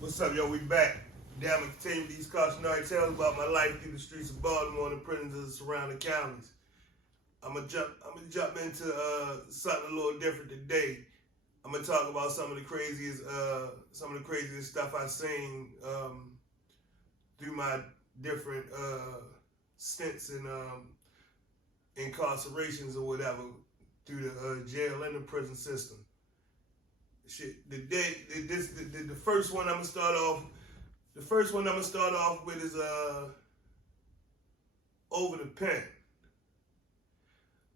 What's up, yo? We back. Today I'm gonna continue these cautionary tales about my life through the streets of Baltimore and the prisons of the surrounding counties. I'm gonna jump into something a little different today. I'm gonna talk about some of the craziest stuff I've seen through my different stints in incarcerations or whatever through the jail and the prison system. Shit, the first one I'm gonna start off. The first one I'm gonna start off with is over the pen.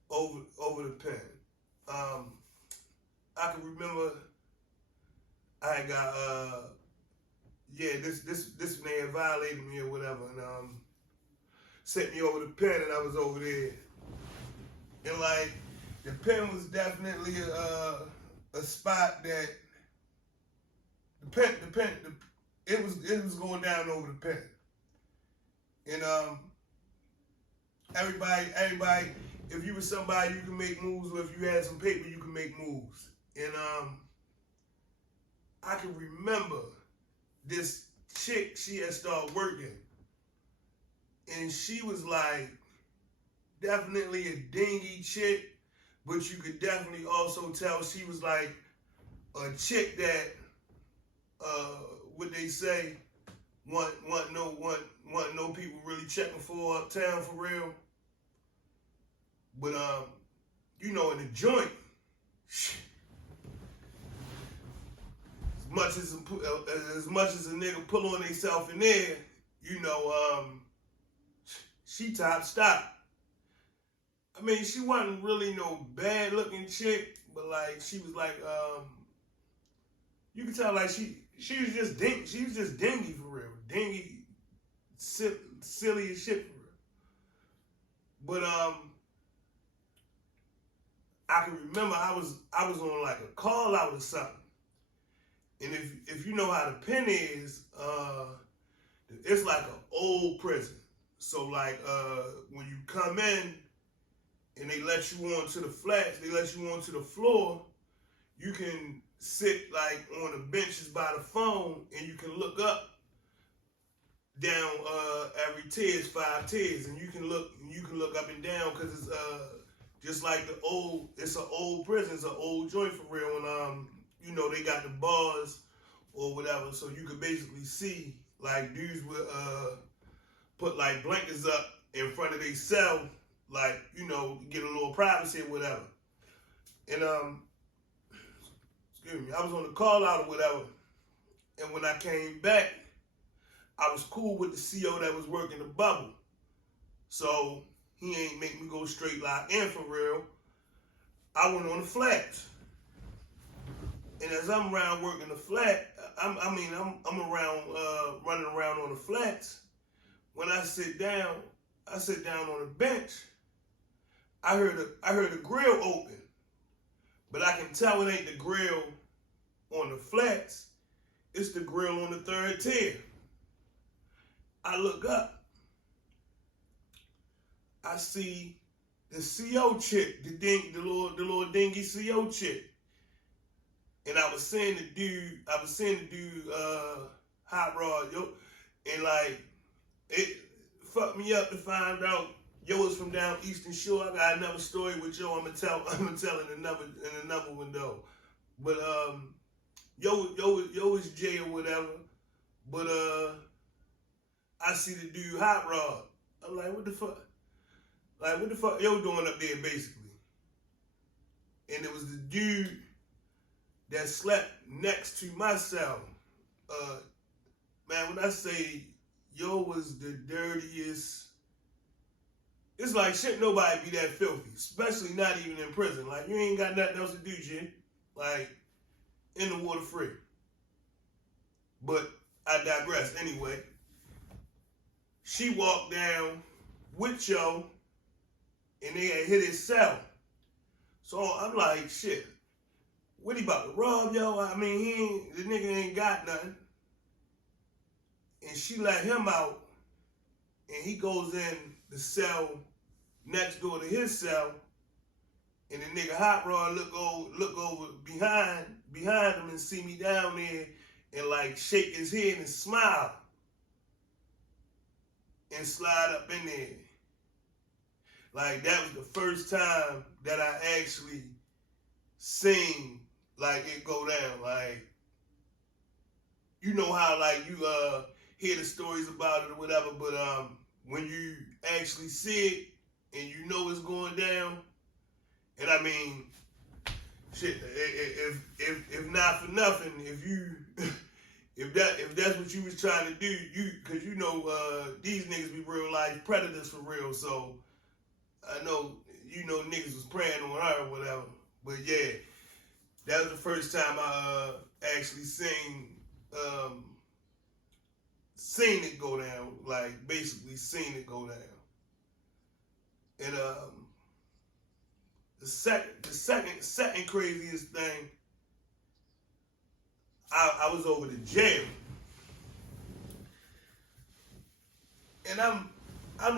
Over the pen. I can remember I had got this man violated me or whatever, and sent me over the pen, and I was over there, and like the pen was definitely a spot that it was going down over the pen, and everybody, if you were somebody you can make moves with, if you had some paper, you can make moves, and I can remember this chick, she had started working, and she was like definitely a dingy chick, but you could definitely also tell she was like a chick that what they say want no people really checking for uptown for real. But in the joint, as much as a nigga pull on themself in there, she top stop. I mean, she wasn't really no bad looking chick, but like she was like you could tell like she was just dingy for real, dingy, silly as shit for real. But I can remember I was on like a call out or something, and if you know how the pen is, it's like an old prison. So like when you come in and they let you onto the flats, they let you onto the floor, you can sit like on the benches by the phone and you can look up down every tier is 5 tiers, and you can look up and down because it's just like it's an old prison, it's an old joint for real, and they got the bars or whatever, so you could basically see like dudes would put like blankets up in front of their cell, like, get a little privacy or whatever. And excuse me, I was on the call out or whatever, and when I came back, I was cool with the CO that was working the bubble. So he ain't make me go straight lock in for real. I went on the flats. And as I'm around working the flat, I'm around running around on the flats. When I sit down on the bench. I heard a grill open, but I can tell it ain't the grill on the flats. It's the grill on the 3rd tier. I look up. I see the CO chick, the little dingy CO chick, and I was saying the dude, Hot Rod, yo, and like it fucked me up to find out yo was from down Eastern Shore. I got another story with yo. I'm gonna tell in another window. But yo is Jay or whatever. But I see the dude Hot Rod. I'm like, what the fuck? Like, what the fuck yo doing up there basically? And it was the dude that slept next to my cell. Man, when I say yo was the dirtiest, it's like shit nobody be that filthy, especially not even in prison. Like, you ain't got nothing else to do, G. Like, in the water free. But I digress. Anyway, she walked down with yo, and they had hit his cell. So I'm like, shit, what he about to rob yo? I mean, the nigga ain't got nothing. And she let him out, and he goes in the cell next door to his cell, and the nigga Hot Rod look over behind him and see me down there, and like shake his head and smile and slide up in there. Like that was the first time that I actually seen like it go down. Like, you know how like you hear the stories about it or whatever, but when you actually see it and you know it's going down, and I mean, shit, if not for nothing, if you if that's what you was trying to do, cause you know these niggas be real life predators for real, so I know niggas was praying on her or whatever. But yeah, that was the first time I actually seen it go down, like basically seen it go down. And the second craziest thing, I was over to jail, and I'm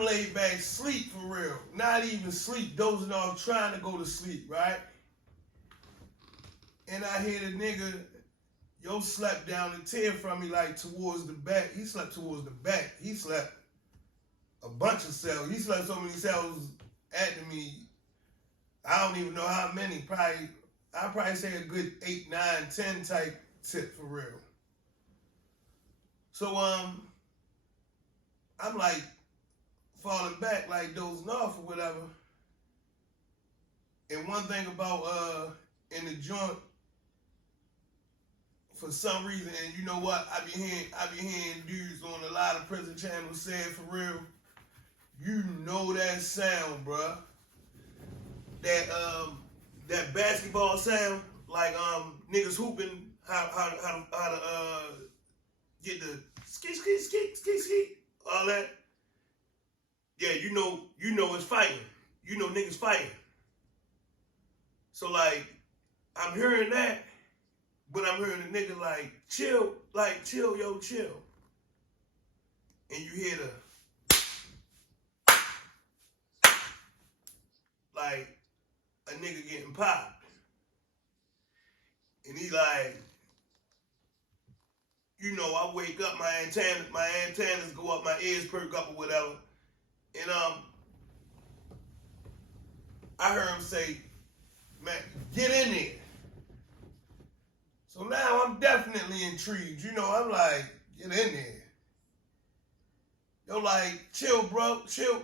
laid back, sleep for real, not even sleep, dozing off, trying to go to sleep, right? And I hear the nigga, slept down the tier from me, like towards the back. He slept towards the back. He slept a bunch of cells. He slept so many cells after me. I don't even know how many. I'd probably say a good 8, 9, 10 type tip for real. So I'm like falling back, like dozing off or whatever. And one thing about in the joint, for some reason, and you know what, I be hearing dudes on a lot of prison channels say it for real. You know that sound, bruh. That basketball sound, like niggas hooping, how to get the ski, all that. Yeah, you know it's fighting. You know niggas fighting. So like, I'm hearing that, but I'm hearing the nigga like, chill, yo, chill. And you hear like a nigga getting popped. And he like, I wake up, my antennas go up, my ears perk up or whatever. And I heard him say, man, get in there. So now I'm definitely intrigued. I'm like, get in there. Yo, like, chill, bro. Chill,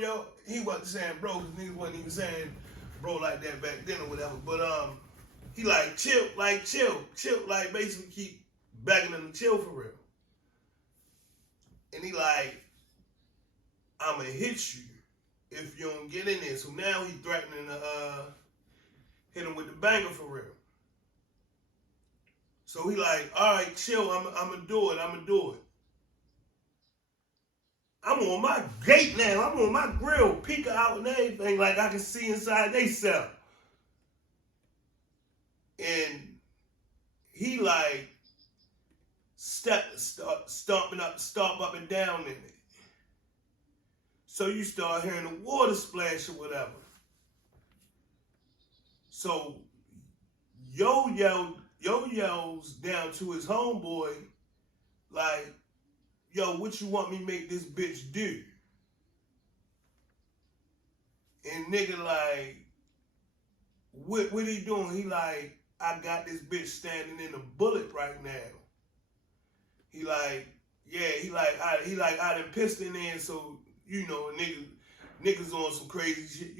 yo. He wasn't saying bro, because niggas wasn't even saying bro like that back then or whatever. But he like, chill, like basically keep begging him to chill for real. And he like, I'ma hit you if you don't get in there. So now he threatening to hit him with the banger for real. So he like, all right, chill, I'ma do it. I'm on my gate now. I'm on my grill, peeking out and everything, like I can see inside they cell. And he like stomp up and down in it. So you start hearing the water splash or whatever. So yo yells down to his homeboy, like, yo, what you want me make this bitch do? And nigga like, what he doing? He like, I got this bitch standing in a bullet right now. He like, yeah, I done pissed in there, so, niggas on some crazy shit,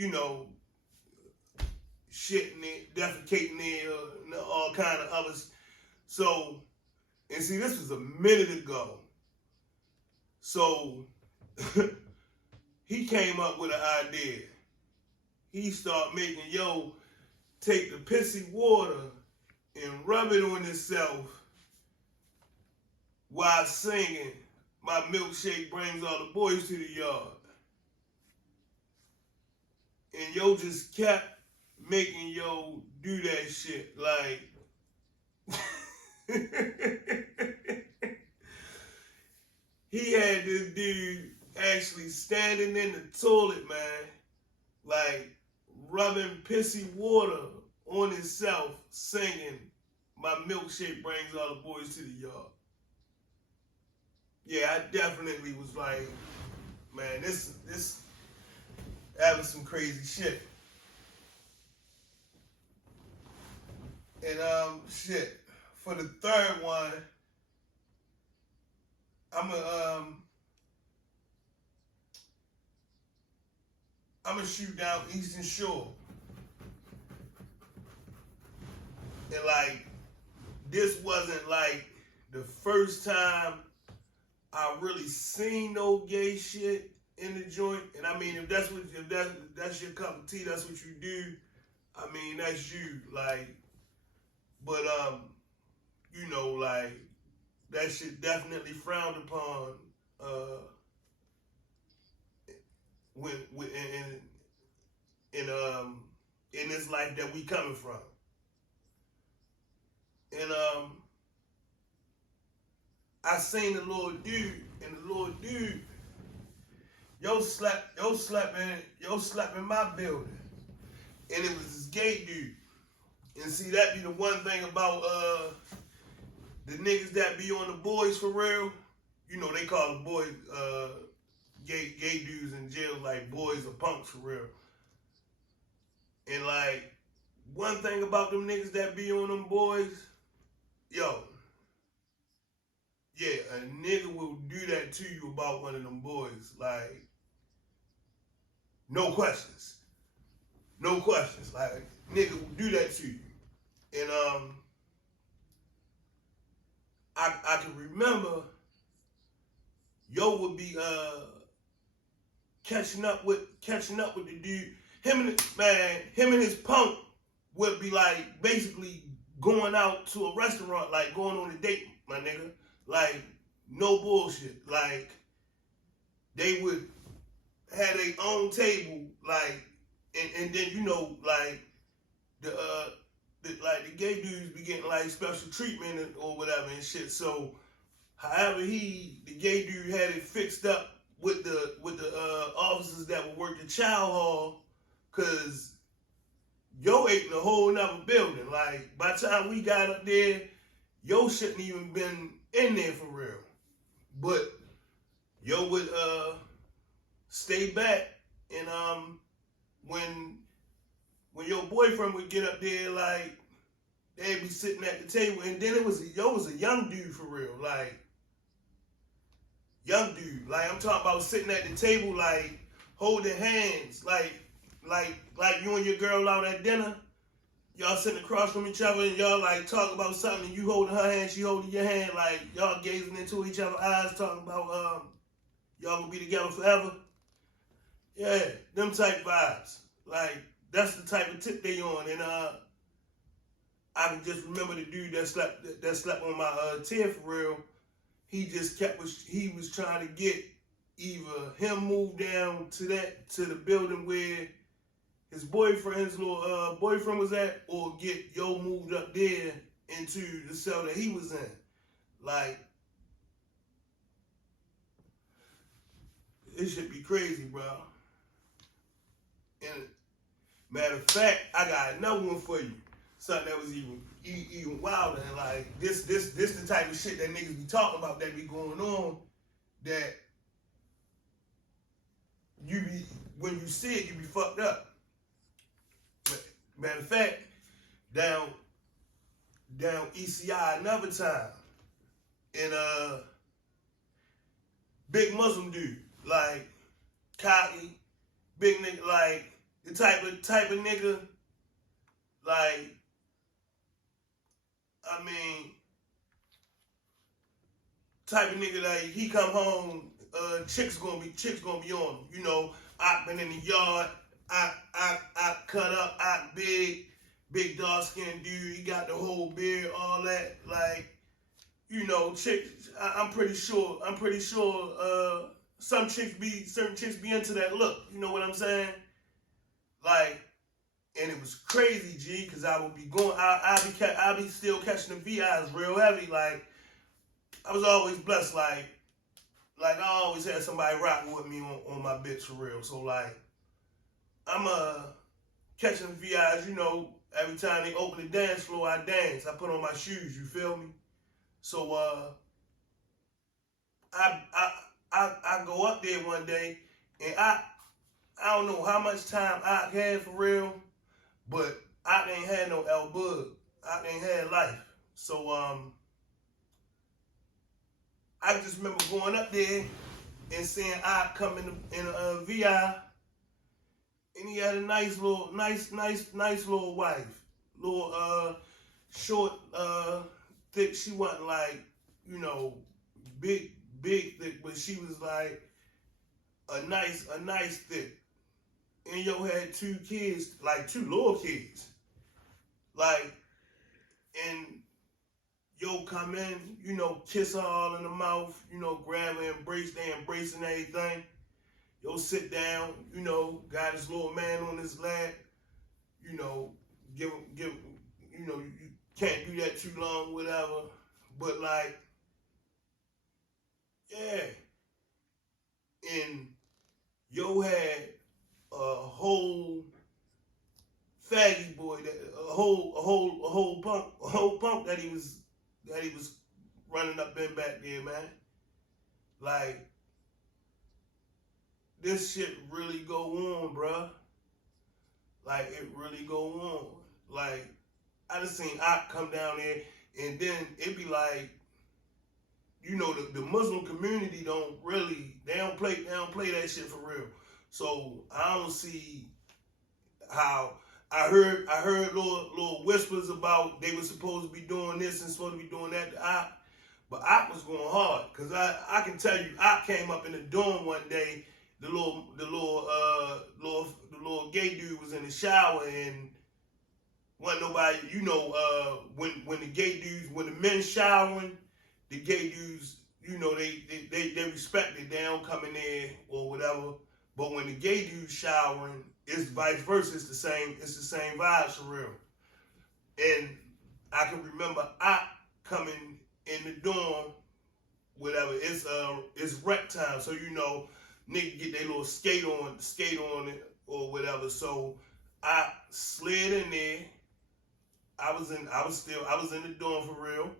shitting it, defecating it, all kind of others. So, and see, this was a minute ago. So, he came up with an idea. He started making yo take the pissy water and rub it on himself while singing, my milkshake brings all the boys to the yard. And yo just kept making yo do that shit. Like, he had this dude actually standing in the toilet, man, like rubbing pissy water on himself, singing, my milkshake brings all the boys to the yard. Yeah, I definitely was like, man, this having some crazy shit. And shit. For the third one, I'm gonna shoot down Eastern Shore. And like, this wasn't like the first time I really seen no gay shit in the joint. And I mean, if that's your cup of tea, that's what you do. I mean, that's you. Like, but you know, like that shit definitely frowned upon. When in this life that we coming from. And I seen the little dude, and the little dude, yo slept in my building. And it was this gay dude. And see, that be the one thing about the niggas that be on the boys for real. You know, they call the boys gay dudes in jail like boys or punks for real. And like, one thing about them niggas that be on them boys, yo, yeah, a nigga will do that to you about one of them boys. Like, no questions. No questions. Like, nigga will do that to you. And I can remember yo would be catching up with the dude. Him and his punk would be like basically going out to a restaurant, like going on a date, my nigga. Like, no bullshit. Like, they would have their own table, like, and then you know, like the gay dudes be getting like special treatment or whatever and shit. So, however the gay dude had it fixed up with the officers that would work the chow hall, cause yo ate in a whole nother building. Like, by the time we got up there, yo shouldn't even been in there for real. But yo would stay back, and when your boyfriend would get up there, like, they'd be sitting at the table, and then was a young dude for real, like, young dude. Like, I'm talking about sitting at the table, like, holding hands, like you and your girl out at dinner. Y'all sitting across from each other and y'all like talk about something, and you holding her hand, she holding your hand, like y'all gazing into each other's eyes, talking about y'all gonna be together forever. Yeah, them type vibes. Like, that's the type of tip they on. And I can just remember the dude that slept on my tier for real. He just he was trying to get either him moved down to the building where his boyfriend's little boyfriend was at, or get yo moved up there into the cell that he was in. Like, it should be crazy, bro. And matter of fact, I got another one for you. Something that was even wilder. And like, this the type of shit that niggas be talking about that be going on, that you be, when you see it, you be fucked up. Matter of fact, down ECI another time, and big Muslim dude, like cocky, big nigga, like the type of nigga, like, I mean, type of nigga that he come home, chicks gonna be on him. You know, I been in the yard. I cut up, I big dark skinned dude. He got the whole beard, all that. Like, you know, chicks. I'm pretty sure. Certain chicks be into that look. You know what I'm saying? Like, and it was crazy, G, because I would be going. I be still catching the VIs real heavy. Like, I was always blessed. Like I always had somebody rocking with me on my bitch for real. So like, I'm catching VIs, you know, Every time they open the dance floor, I dance. I put on my shoes. You feel me? So I go up there one day, and I don't know how much time I had for real, but I ain't had no L Bug. I ain't had life. So I just remember going up there and seeing I come in a VI, and he had a nice little wife, little short, thick. She wasn't like, you know, big thick, but she was like a nice thick. And yo had two kids, like two little kids, like, and yo come in, you know, kiss her all in the mouth, you know, grab her, embrace, they embracing everything. Yo sit down, you know, got his little man on his lap, you know, give, you know, you can't do that too long, whatever. But like, yeah. And yo had a whole faggy boy, a whole punk that he was running up in back there, man. Like, this shit really go on, bruh. Like, it really go on. Like, I just seen Ock come down there, and then it be like, you know, the Muslim community don't play that shit for real. So I don't see how. I heard little whispers about they were supposed to be doing this and supposed to be doing that to Ock, but Ock was going hard, cause I can tell you, Ock came up in the dorm one day. The little gay dude was in the shower, and wasn't nobody, you know, when the men showering, the gay dudes, you know, they respect it. They don't come in there or whatever. But when the gay dudes showering, it's vice versa. It's the same vibes for real. And I can remember I coming in the dorm, whatever. It's rec time, so you know, nigga get their little skate on it or whatever. So I slid in there. I was in the dorm for real,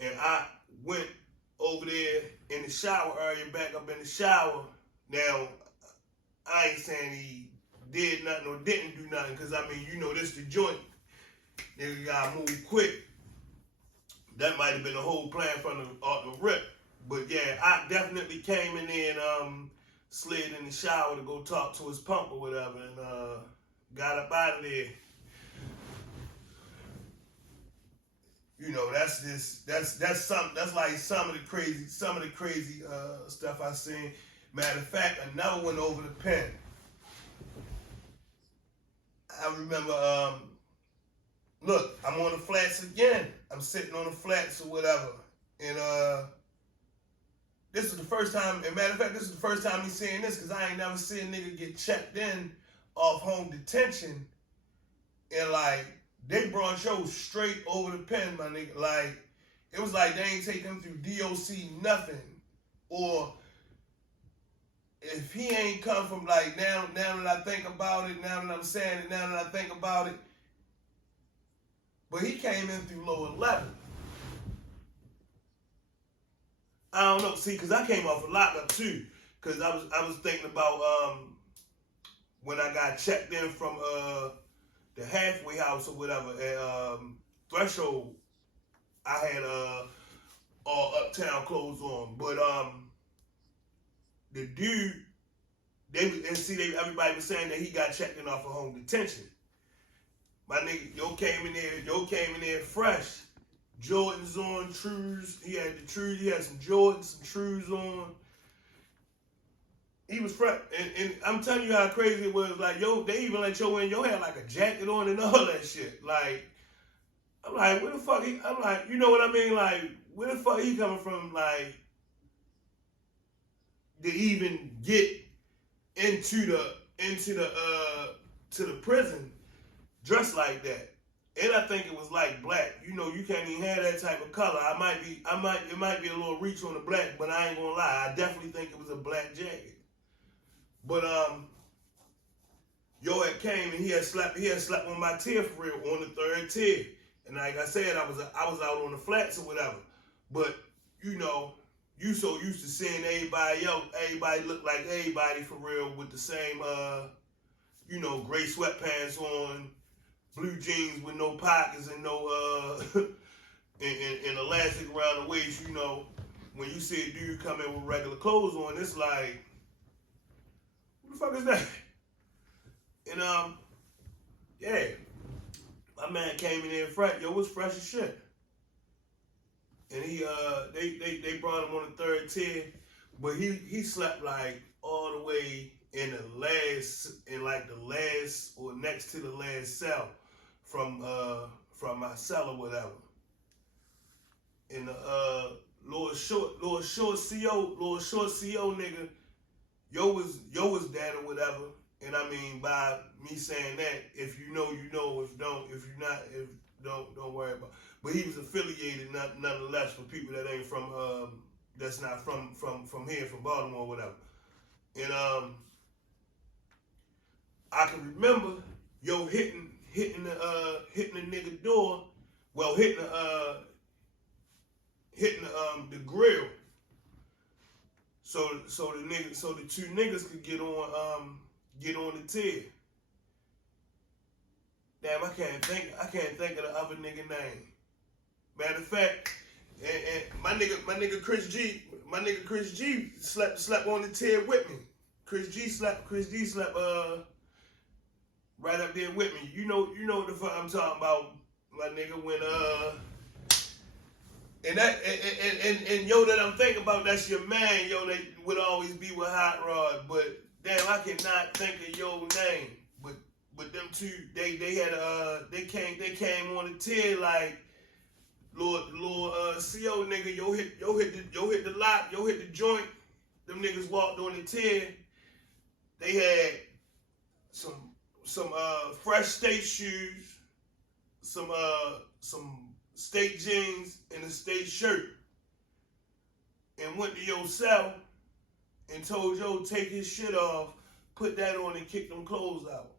and I went over there in the shower area, back up in the shower. Now, I ain't saying he did nothing or didn't do nothing, because I mean, you know, this the joint. Nigga gotta move quick. That might have been the whole plan from the rip. But yeah, I definitely came in there and slid in the shower to go talk to his pump or whatever, and got up out of there. You know, that's like some of the crazy stuff I seen. Matter of fact, another one over the pen. I remember, look, I'm on the flats again. I'm sitting on the flats or whatever, and this is the first time. And matter of fact, this is the first time me seeing this, because I ain't never seen a nigga get checked in off home detention, and like, they brought shows straight over the pen, my nigga. Like, it was like they ain't take him through DOC nothing. Or if he ain't come from, like, now that I think about it, now that I'm saying it, now that I think about it, but he came in through lower level. I don't know, see, because I came off a lockup too, because I was thinking about when I got checked in from the halfway house or whatever at Threshold. I had all uptown clothes on, but the dude, everybody was saying that he got checked in off of home detention. My nigga, yo came in there fresh. Jordans on, Trues. He had some Jordans, some Trues on. He was fresh, and I'm telling you how crazy it was. Like, yo, they even let yo in. Yo had like a jacket on and all that shit. Like, I'm like, where the fuck I'm like, you know what I mean? Like, where the fuck he coming from? Like, to even get into the prison dressed like that. And I think it was like black. You know, you can't even have that type of color. It might be a little reach on the black, but I ain't gonna lie. I definitely think it was a black jacket. But yo had came and he had slept on my tier for real, on the third tier. And like I said, I was out on the flats or whatever. But, you know, you so used to seeing everybody else, everybody look like everybody for real with the same you know, gray sweatpants on, blue jeans with no pockets and no and elastic around the waist, you know. When you see a dude come in with regular clothes on, it's like, what the fuck is that? And yeah, my man came in there fresh. Yo, was fresh as shit. And he they brought him on the third tier, but he slept like all the way in the last or next to the last cell from my cell or whatever. And the Lord Short CO nigga, yo was dad or whatever. And I mean, by me saying that, if you know, you know. If you're not, don't worry about. But he was affiliated, nonetheless, for people that ain't from, that's not from here, from Baltimore, or whatever. And I can remember yo hitting the nigga door, well hitting the grill, so the two niggas could get on the tier. Damn, I can't think of the other nigga name. Matter of fact, and my nigga Chris G slept on the tier with me. Chris G slept right up there with me. You know what the fuck I'm talking about, my nigga, when and yo, that I'm thinking about, that's your man, yo, that would always be with Hot Rod, but damn, I cannot think of your name. But them two, they came on the tier like Lord CO nigga, yo hit the lock, yo hit the joint. Them niggas walked on the tier. They had some fresh state shoes, some state jeans, and a state shirt, and went to your cell and told yo take his shit off, put that on, and kick them clothes out.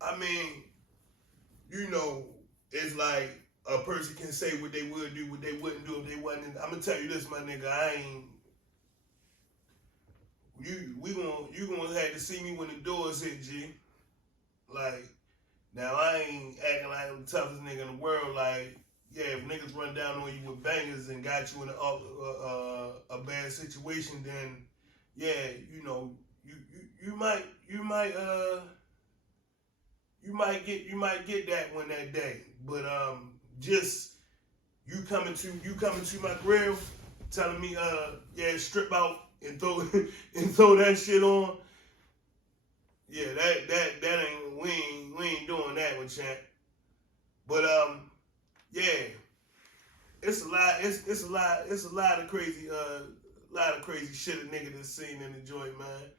I mean, you know, it's like a person can say what they would do, what they wouldn't do if they wasn't. I'm gonna tell you this, my nigga, you gonna have to see me when the doors hit, G. Like, now I ain't acting like I'm the toughest nigga in the world. Like, yeah, if niggas run down on you with bangers and got you in a bad situation, then yeah, you know, you might get that one that day. But just you coming to my grill, telling me yeah, strip out and throw that shit on. Yeah, that ain't, we ain't doing that with champ. But yeah, it's a lot of crazy shit a nigga done seen in the joint, man.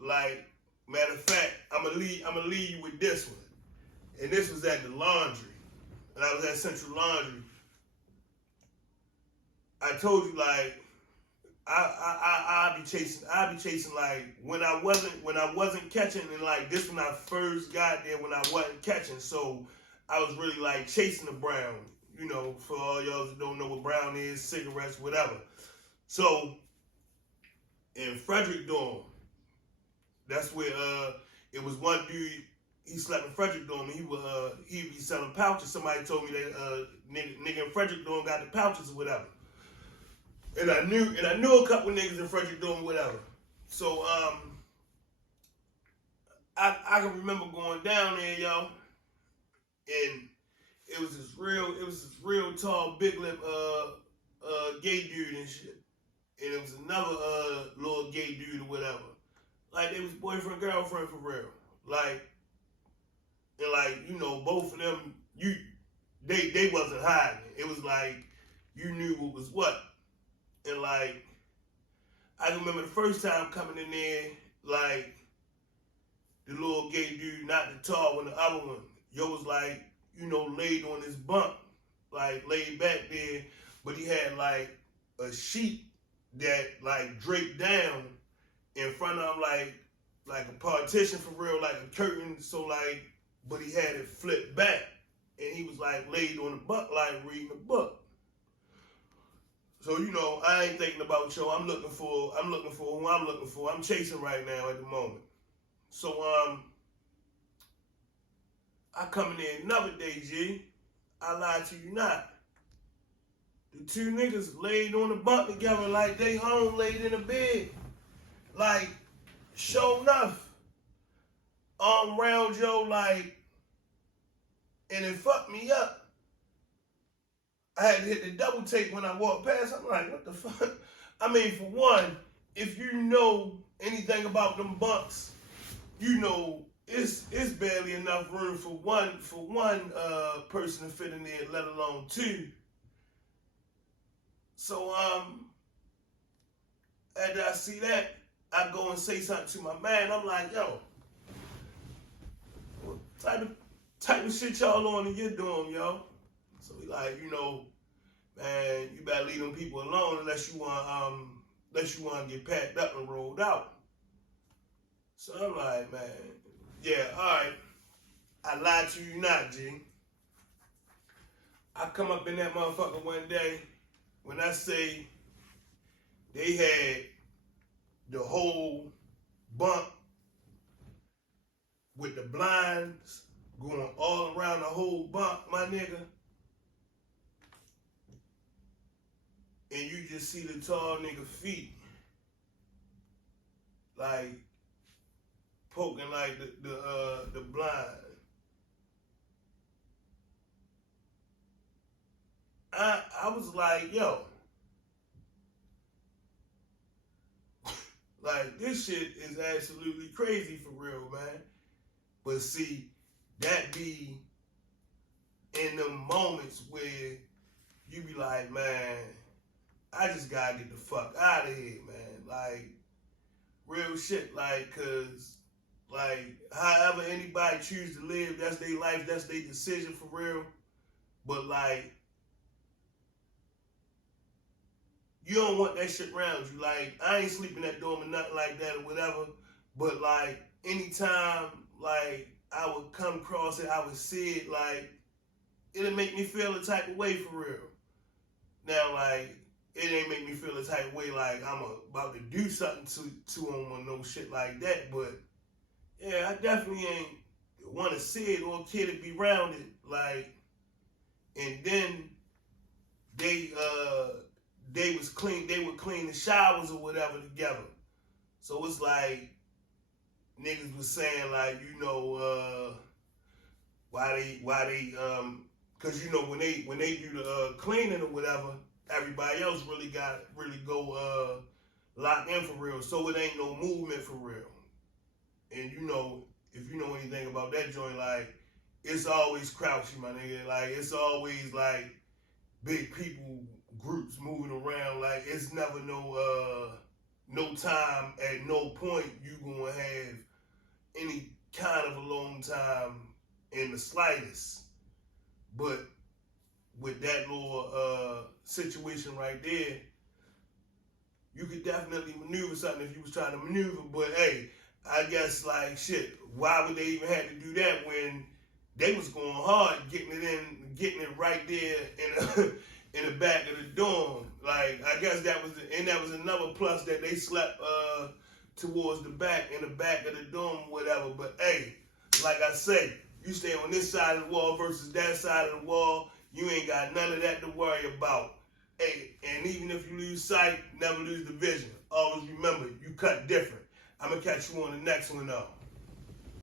Like, matter of fact, I'm gonna leave you with this one. And this was at the laundry. And I was at Central Laundry. I told you, like, I be chasing like when I wasn't catching, and like this when I first got there when I wasn't catching, so I was really like chasing the brown, you know, for all y'all that don't know what brown is, cigarettes, whatever. So in Frederick Dorm, that's where it was one dude, he slept in Frederick Dorm, and he'd be selling pouches. Somebody told me that nigga in Frederick Dorm got the pouches or whatever. And I knew a couple niggas in Frederick Dorm, whatever. So I can remember going down there, y'all, and it was this real tall, big lip gay dude and shit. And it was another little gay dude or whatever. Like, they was boyfriend, girlfriend for real. Like, and like, you know, both of them, they wasn't hiding. It was like, you knew what was what. And like, I can remember the first time coming in there, like, the little gay dude, not the tall one, the other one, yo was like, you know, laid on his bunk, like laid back there, but he had like a sheet that like draped down in front of him like a partition for real, like a curtain. So like, but he had it flipped back, and he was like laid on the bunk like reading a book. So you know, I ain't thinking about yo. I'm looking for who I'm looking for. I'm chasing right now at the moment. So I come in there another day, G. I lied to you not. The two niggas laid on the bunk together like they home laid in a bed. Like, sure enough. Arm round yo like, and it fucked me up. I had to hit the double take when I walked past. I'm like, what the fuck? I mean, for one, if you know anything about them bunks, you know it's barely enough room for one person to fit in there, let alone two. So after I see that, I go and say something to my man. I'm like, yo, what type of shit y'all on in your dorm, yo? So he like, you know, man, you better leave them people alone unless you want to get packed up and rolled out. So I'm like, man, yeah, all right. I lied to you not, G. I come up in that motherfucker one day. When I say they had the whole bunk with the blinds going all around the whole bunk, my nigga. And you just see the tall nigga feet like poking like the blind. I was like, yo, like this shit is absolutely crazy for real, man. But see, that be in the moments where you be like, man, I just gotta get the fuck out of here, man. Like, real shit, like, cause, like, however anybody choose to live, that's their life, that's their decision for real. But like, you don't want that shit around you. Like, I ain't sleeping at dorm or nothing like that or whatever. But like, anytime like I would come across it, I would see it, like, it'll make me feel a type of way for real. Now, like, it ain't make me feel a type of way like I'm about to do something to them or no shit like that. But yeah, I definitely ain't want to see it or care to be around it. Like, and then they would clean the showers or whatever together. So it's like niggas was saying like, you know, why they cause you know when they do the cleaning or whatever, everybody else really go locked in for real. So it ain't no movement for real. And you know, if you know anything about that joint, like it's always crouchy, my nigga. Like it's always like big people groups moving around. Like it's never no time at no point you gonna have any kind of a long time in the slightest. But with that little situation right there, you could definitely maneuver something if you was trying to maneuver. But hey, I guess like shit, why would they even have to do that when they was going hard getting it right there in the back of the dorm? Like I guess that was another plus that they slept towards the back, in the back of the dorm, whatever. But hey, like I say, you stay on this side of the wall versus that side of the wall, you ain't got none of that to worry about. Hey, and even if you lose sight, never lose the vision. Always remember, you cut different. I'm gonna catch you on the next one though.